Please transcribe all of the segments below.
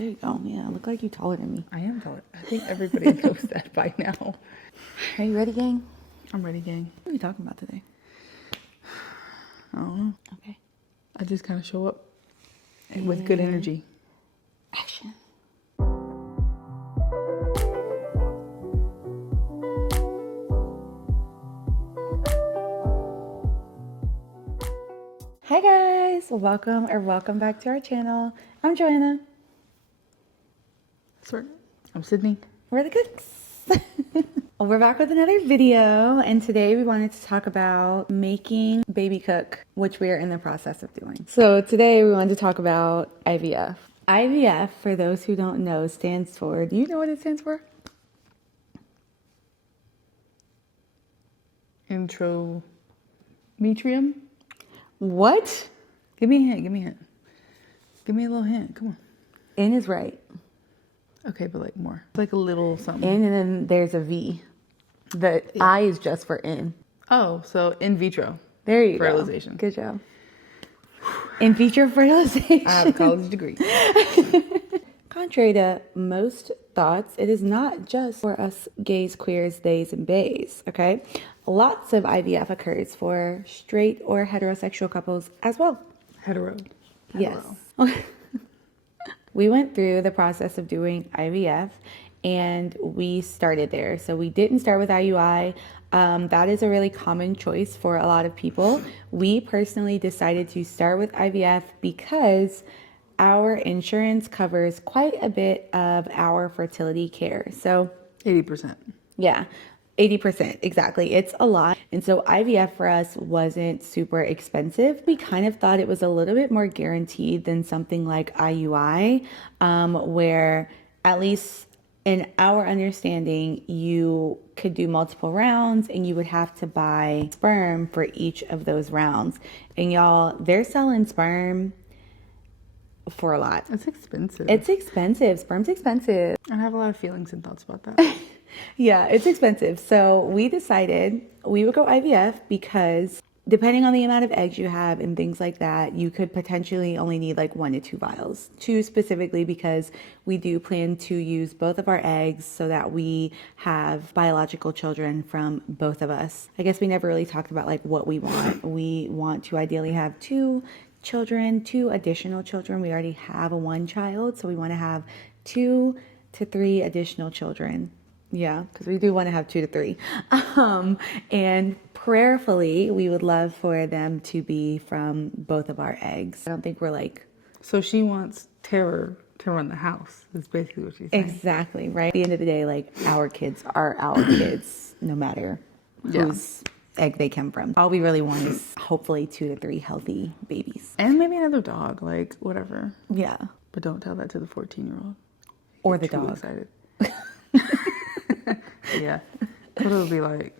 There you go. Yeah, look like you taller than me. I am taller. I think everybody knows that by now. Are you ready, gang? I'm ready, gang. What are we talking about today? I don't know. Okay. I just kind of show up with good energy. Action. Hi guys, welcome back to our channel. I'm Joanna. Sorry. I'm Sydney. We're the cooks. We're back with another video, and today we wanted to talk about making baby cook, which we are in the process of doing. So today we wanted to talk about IVF. IVF, for those who don't know, stands for, do you know what it stands for? Intrometrium? What? Give me a hint. Give me a little hint. Come on. N is right. Okay, but like more. It's like a little something. N, and then there's a V. The I is just for in. Oh, so in vitro. There you fertilization. Go. Good job. In vitro fertilization. I have a college degree. Contrary to most thoughts, it is not just for us gays, queers, theys, and bays, okay? Lots of IVF occurs for straight or heterosexual couples as well. Hetero. Yes. We went through the process of doing IVF and we started there. So we didn't start with IUI. That is a really common choice for a lot of people. We personally decided to start with IVF because our insurance covers quite a bit of our fertility care. So 80%. Yeah, 80%, exactly. It's a lot. And so IVF for us wasn't super expensive. We kind of thought it was a little bit more guaranteed than something like IUI, where at least in our understanding, you could do multiple rounds and you would have to buy sperm for each of those rounds. And y'all, they're selling sperm for a lot. It's expensive. It's expensive. Sperm's expensive. I have a lot of feelings and thoughts about that. Yeah, it's expensive. So we decided we would go IVF because depending on the amount of eggs you have and things like that, you could potentially only need like 1 to 2 vials. 2 specifically because we do plan to use both of our eggs so that we have biological children from both of us. I guess we never really talked about like what we want. We want to ideally have 2 children, 2 additional children. We already have a 1 child, so we want to have 2 to 3 additional children. Yeah, because we do want to have 2 to 3. And prayerfully, we would love for them to be from both of our eggs. I don't think we're like... So she wants terror to run the house, is basically what she's saying. Exactly, right? At the end of the day, like, our kids are our kids, no matter whose egg they come from. All we really want is hopefully 2 to 3 healthy babies. And maybe another dog, like, whatever. Yeah. But don't tell that to the 14-year-old. Or the dog. Excited. Yeah, what it'll be like.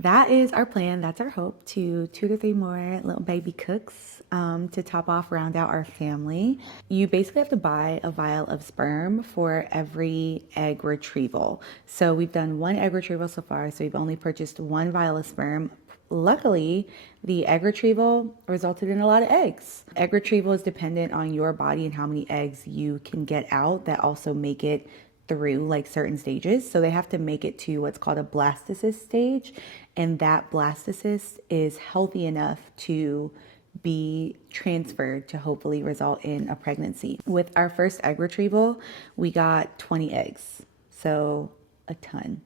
That is our plan. That's our hope, to 2 to 3 more little baby cooks to top off, round out our family. You basically have to buy a vial of sperm for every egg retrieval. So we've done 1 egg retrieval so far. So we've only purchased 1 vial of sperm. Luckily, the egg retrieval resulted in a lot of eggs. Egg retrieval is dependent on your body and how many eggs you can get out that also make it through like certain stages. So they have to make it to what's called a blastocyst stage, and that blastocyst is healthy enough to be transferred to hopefully result in a pregnancy. With our first egg retrieval, we got 20 eggs, so a ton.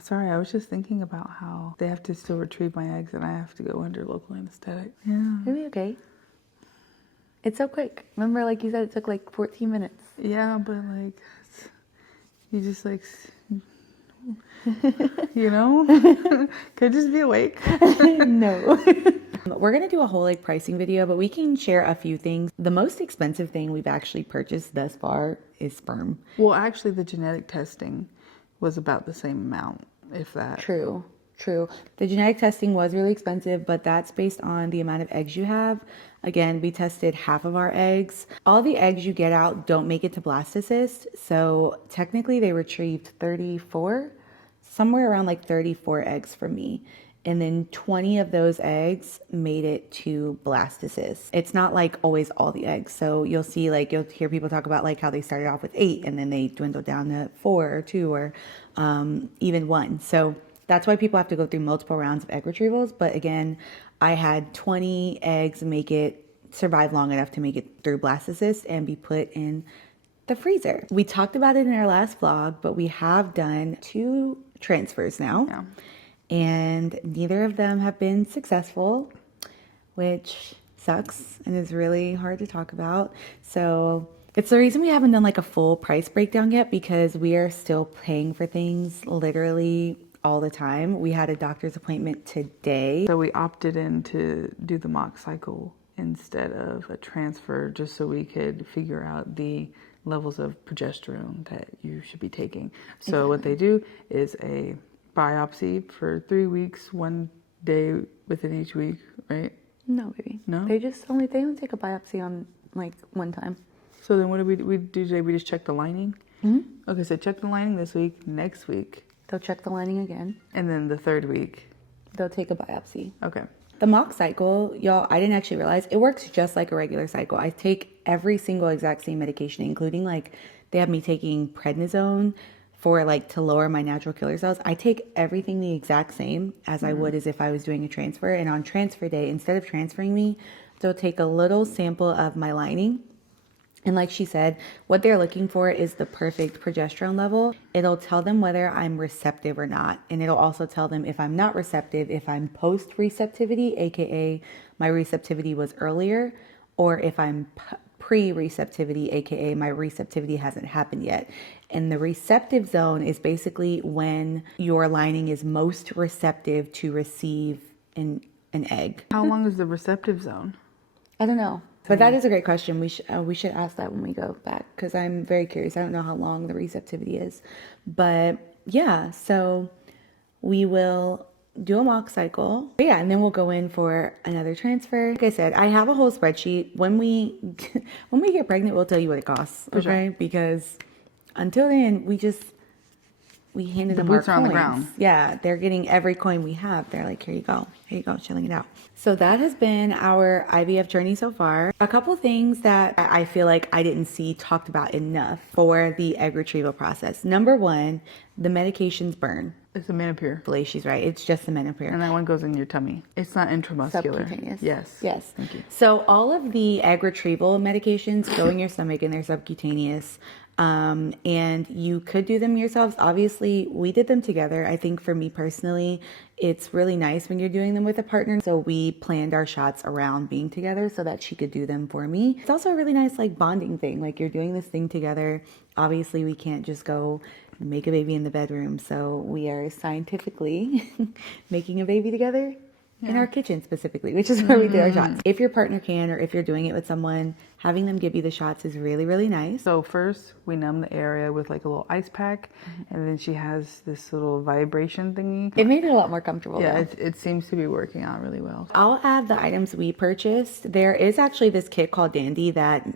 Sorry, I was just thinking about how they have to still retrieve my eggs and I have to go under local anesthetic. Yeah. It'll be okay. It's so quick. Remember, like you said, it took like 14 minutes. Yeah, but like, you just like, you know, could just be awake. No. We're going to do a whole like pricing video, but we can share a few things. The most expensive thing we've actually purchased thus far is sperm. Well, actually the genetic testing was about the same amount, if that. True. The genetic testing was really expensive, but that's based on the amount of eggs you have. Again, we tested half of our eggs. All the eggs you get out don't make it to blastocyst. So technically they retrieved 34, somewhere around like 34 eggs from me. And then 20 of those eggs made it to blastocyst. It's not like always all the eggs. So you'll see, like, you'll hear people talk about like how they started off with 8 and then they dwindled down to 4 or 2 or even 1. So that's why people have to go through multiple rounds of egg retrievals. But again, I had 20 eggs survive long enough to make it through blastocyst and be put in the freezer. We talked about it in our last vlog, but we have done 2 transfers now. Yeah. And neither of them have been successful, which sucks and is really hard to talk about. So it's the reason we haven't done like a full price breakdown yet, because we are still paying for things literally all the time. We had a doctor's appointment today. So we opted in to do the mock cycle instead of a transfer, just so we could figure out the levels of progesterone that you should be taking. So what they do is a biopsy for 3 weeks, 1 day within each week, right? No, baby. No? They only take a biopsy on like one time. So then what do we do today? We just check the lining? Mm-hmm. Okay, so check the lining this week. Next week, They'll check the lining again. and then the 3rd week. They'll take a biopsy. Okay. The mock cycle, y'all, I didn't actually realize it works just like a regular cycle. I take every single exact same medication, including like they have me taking prednisone for like to lower my natural killer cells. I take everything the exact same as I would as if I was doing a transfer. And on transfer day, instead of transferring me, they'll take a little sample of my lining. And like she said, what they're looking for is the perfect progesterone level. It'll tell them whether I'm receptive or not. And it'll also tell them if I'm not receptive, if I'm post-receptivity, aka my receptivity was earlier, or if I'm pre-receptivity, aka my receptivity hasn't happened yet. And the receptive zone is basically when your lining is most receptive to receive an egg. How long is the receptive zone? I don't know. But that is a great question. We should ask that when we go back, because I'm very curious. I don't know how long the receptivity is. But yeah, so we will do a mock cycle. But yeah, and then we'll go in for another transfer. Like I said, I have a whole spreadsheet. When we get pregnant, we'll tell you what it costs. Okay? Sure. Because until then, we handed them our boots are on the coins. ground. Yeah, they're getting every coin we have. They're like, here you go, chilling it out. So that has been our IVF journey so far. A couple things that I feel like I didn't see talked about enough for the egg retrieval process. Number 1, the medications burn. It's a Menopur. She's right. It's just the Menopur. And that one goes in your tummy. It's not intramuscular. Subcutaneous. Yes. Yes. Thank you. So all of the egg retrieval medications go in your stomach and they're subcutaneous. And you could do them yourselves. Obviously, we did them together. I think for me personally, it's really nice when you're doing them with a partner. So we planned our shots around being together so that she could do them for me. It's also a really nice like bonding thing. Like you're doing this thing together. Obviously, we can't just go make a baby in the bedroom. So we are scientifically making a baby together. In our kitchen specifically, which is where we did our shots. If your partner can, or if you're doing it with someone, having them give you the shots is really, really nice. So first we numb the area with like a little ice pack, and then she has this little vibration thingy. It made it a lot more comfortable. Yeah, though. it seems to be working out really well. I'll add the items we purchased. There is actually this kit called Dandy that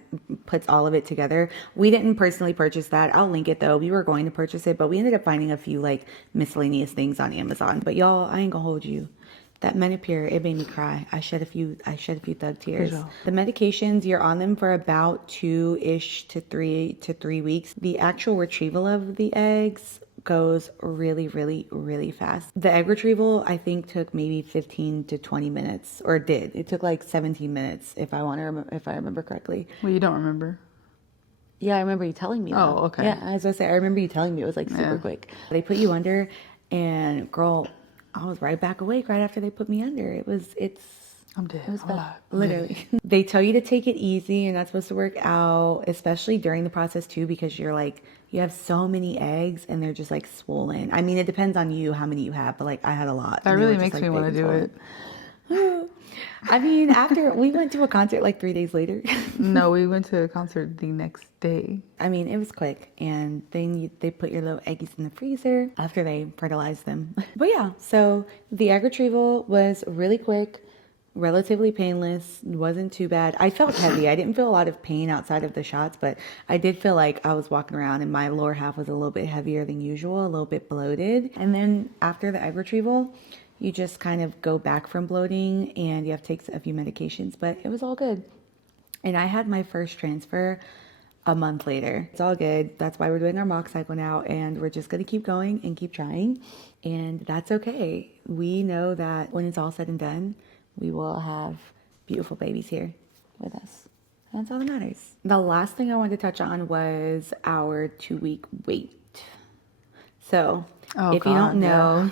puts all of it together. We didn't personally purchase that. I'll link it though. We were going to purchase it, but we ended up finding a few like miscellaneous things on Amazon. But y'all, I ain't gonna hold you. That Menopur, it made me cry. I shed a few thug tears. The medications, you're on them for about 2-ish to 3 weeks. The actual retrieval of the eggs goes really, really, really fast. The egg retrieval, I think, took maybe 15 to 20 minutes, or did. It took like 17 minutes, if I remember correctly. Well, you don't remember. Yeah, I remember you telling me that. Oh, okay. Yeah, I was gonna say, I remember you telling me it was like super quick. They put you under, and girl, I was right back awake right after they put me under. I'm dead. It was I'm bad. alive. Literally. They tell you to take it easy. You're not supposed to work out, especially during the process too, because you're like, you have so many eggs and they're just like swollen. I mean, it depends on you how many you have, but like I had a lot. That really makes me want to do it. I mean, after we went to a concert like 3 days later. No, we went to a concert the next day. I mean, it was quick, and then they put your little eggies in the freezer after they fertilized them. But yeah, so the egg retrieval was really quick, relatively painless, wasn't too bad. I felt heavy. I didn't feel a lot of pain outside of the shots, but I did feel like I was walking around and my lower half was a little bit heavier than usual, a little bit bloated. And then after the egg retrieval, You just kind of go back from bloating and you have to take a few medications, but it was all good. And I had my first transfer a month later. It's all good. That's why we're doing our mock cycle now, and we're just going to keep going and keep trying. And that's okay. We know that when it's all said and done, we will have beautiful babies here with us. That's all that matters. The last thing I wanted to touch on was our 2-week wait. So if you don't know,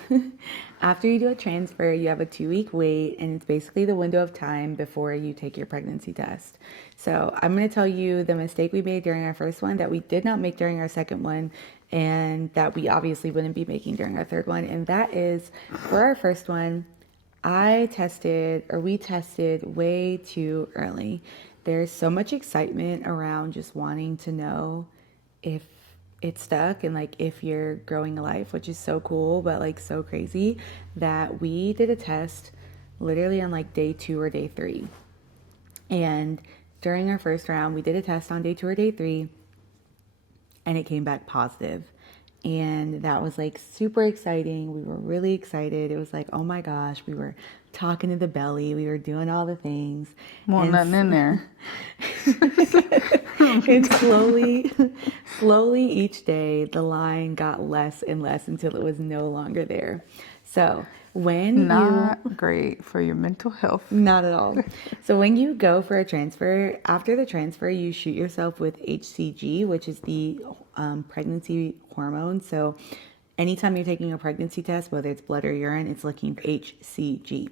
after you do a transfer, you have a 2-week wait, and it's basically the window of time before you take your pregnancy test. So I'm going to tell you the mistake we made during our first one that we did not make during our second one, and that we obviously wouldn't be making during our third one. And that is, for our first one, we tested way too early. There's so much excitement around just wanting to know if it's stuck and like if you're growing a life, which is so cool, but like so crazy that we did a test literally on like day 2 or day 3. And during our first round, we did a test on day 2 or day 3, and it came back positive. And that was like super exciting. We were really excited. It was like, oh my gosh, we were talking to the belly. We were doing all the things. More nothing in there. And slowly each day, the line got less and less until it was no longer there. So Not great for your mental health. Not at all. So when you go for a transfer, after the transfer, you shoot yourself with HCG, which is the pregnancy hormone. So anytime you're taking a pregnancy test, whether it's blood or urine, it's looking for HCG.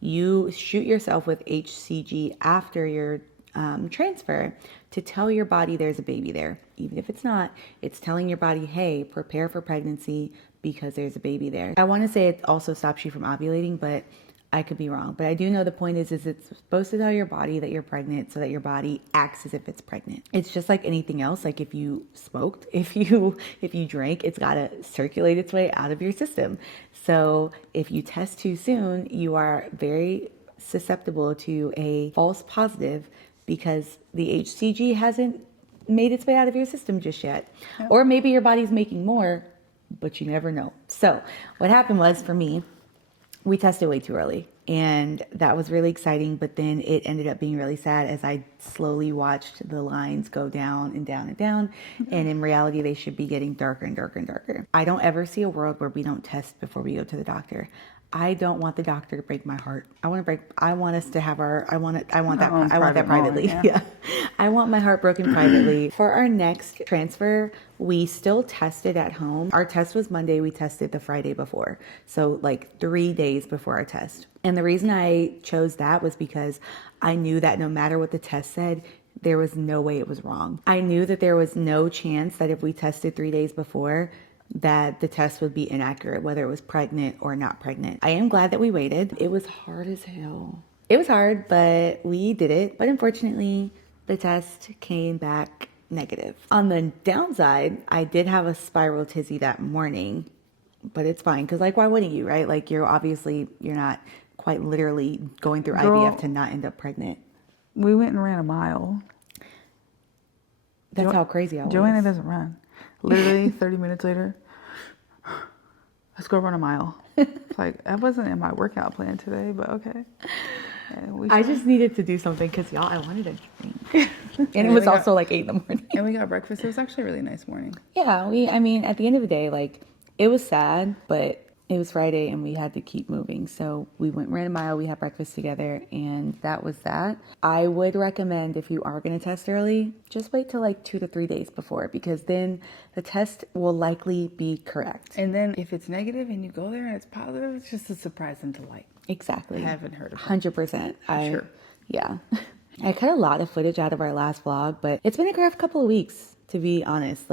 You shoot yourself with HCG after your transfer to tell your body there's a baby there. Even if it's not, it's telling your body, hey, prepare for pregnancy because there's a baby there. I want to say it also stops you from ovulating, but I could be wrong. But I do know the point is it's supposed to tell your body that you're pregnant so that your body acts as if it's pregnant. It's just like anything else. Like if you smoked, if you drank, it's got to circulate its way out of your system. So if you test too soon, you are very susceptible to a false positive because the HCG hasn't made its way out of your system just yet. Yep. Or maybe your body's making more, but you never know. So what happened was, for me, we tested way too early, and that was really exciting, but then it ended up being really sad as I slowly watched the lines go down and down and down. Mm-hmm. And in reality, they should be getting darker and darker and darker. I don't ever see a world where we don't test before we go to the doctor. I don't want the doctor to break my heart. I want us to have I want that privately. Yeah. I want my heart broken privately. For our next transfer, we still tested at home. Our test was Monday. We tested the Friday before. So like 3 days before our test. And the reason I chose that was because I knew that no matter what the test said, there was no way it was wrong. I knew that there was no chance that if we tested 3 days before, that the test would be inaccurate, whether it was pregnant or not pregnant. I am glad that we waited. It was hard as hell. It was hard, but we did it. But unfortunately, the test came back negative. On the downside, I did have a spiral tizzy that morning, but it's fine. Because like, why wouldn't you, right? Like you're not quite literally going through IVF to not end up pregnant. We went and ran a mile. That's how crazy I was. Joanna doesn't run. Literally 30 minutes later, let's go run a mile. It's like, that wasn't in my workout plan today, but okay. I just needed to do something because y'all, I wanted a drink. And it was also like 8 in the morning. And we got breakfast. It was actually a really nice morning. Yeah, at the end of the day, like, it was sad, but it was Friday and we had to keep moving. So we went and ran a mile, we had breakfast together, and that was that. I would recommend, if you are going to test early, just wait till like 2 to 3 days before, because then the test will likely be correct. And then if it's negative and you go there and it's positive, it's just a surprise and delight. Exactly. I haven't heard of it. 100%. Sure. Yeah. I cut a lot of footage out of our last vlog, but it's been a rough couple of weeks, to be honest,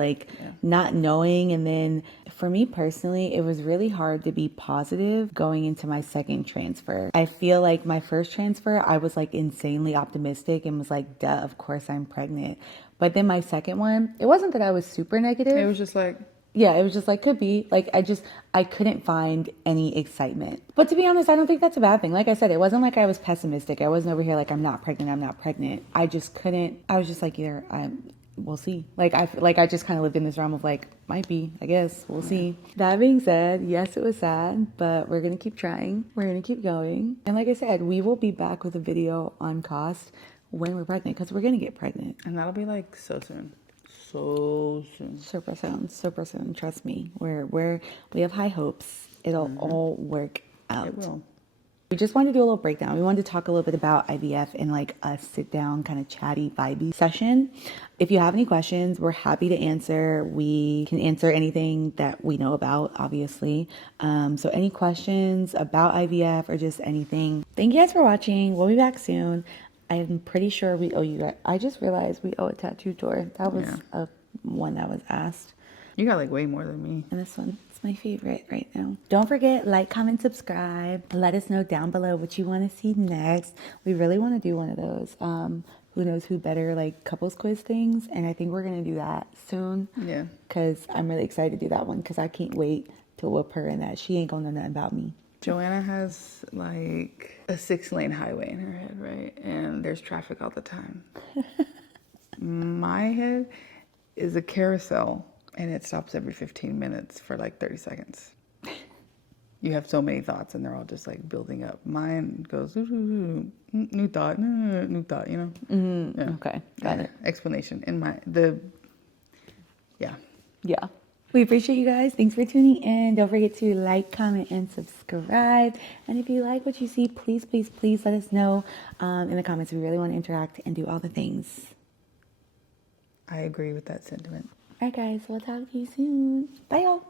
not knowing. And then for me personally, it was really hard to be positive going into my second transfer. I feel like my first transfer, I was like insanely optimistic and was like, duh, of course I'm pregnant. But then my second one, it wasn't that I was super negative. It was just like, yeah, it was just like, could be. Like, I couldn't find any excitement. But to be honest, I don't think that's a bad thing. Like I said, it wasn't like I was pessimistic. I wasn't over here like, I'm not pregnant. I just couldn't. I was just like, either we'll see. I just kind of lived in this realm of like, might be, I guess, we'll see. That being said, yes, it was sad, but we're gonna keep trying. We're gonna keep going. And like I said, we will be back with a video on cost when we're pregnant, because we're gonna get pregnant. And that'll be like so soon. So soon. Super soon. Trust me. We have high hopes. It'll all work out. It will. We just wanted to do a little breakdown. We wanted to talk a little bit about IVF in like a sit down, kind of chatty, vibey session. If you have any questions, we're happy to answer. We can answer anything that we know about, obviously. So any questions about IVF or just anything. Thank you guys for watching. We'll be back soon. I'm pretty sure we owe you guys. I just realized we owe a tattoo tour. That was a one that was asked. You got like way more than me. And this one is my favorite right now. Don't forget, like, comment, subscribe. Let us know down below what you want to see next. We really want to do one of those. Who knows who better, like, couples quiz things. And I think we're going to do that soon. Yeah. Because I'm really excited to do that one. Because I can't wait to whoop her in that. She ain't going to know nothing about me. Joanna has like a 6-lane highway in her head, right? And there's traffic all the time. My head is a carousel and it stops every 15 minutes for like 30 seconds. You have so many thoughts and they're all just like building up. Mine goes, new thought, you know? Mm-hmm. Yeah. Okay, got it. Explanation in Yeah. We appreciate you guys. Thanks for tuning in. Don't forget to like, comment, and subscribe. And if you like what you see, please let us know in the comments. We really want to interact and do all the things. I agree with that sentiment. All right, guys. We'll talk to you soon. Bye, y'all.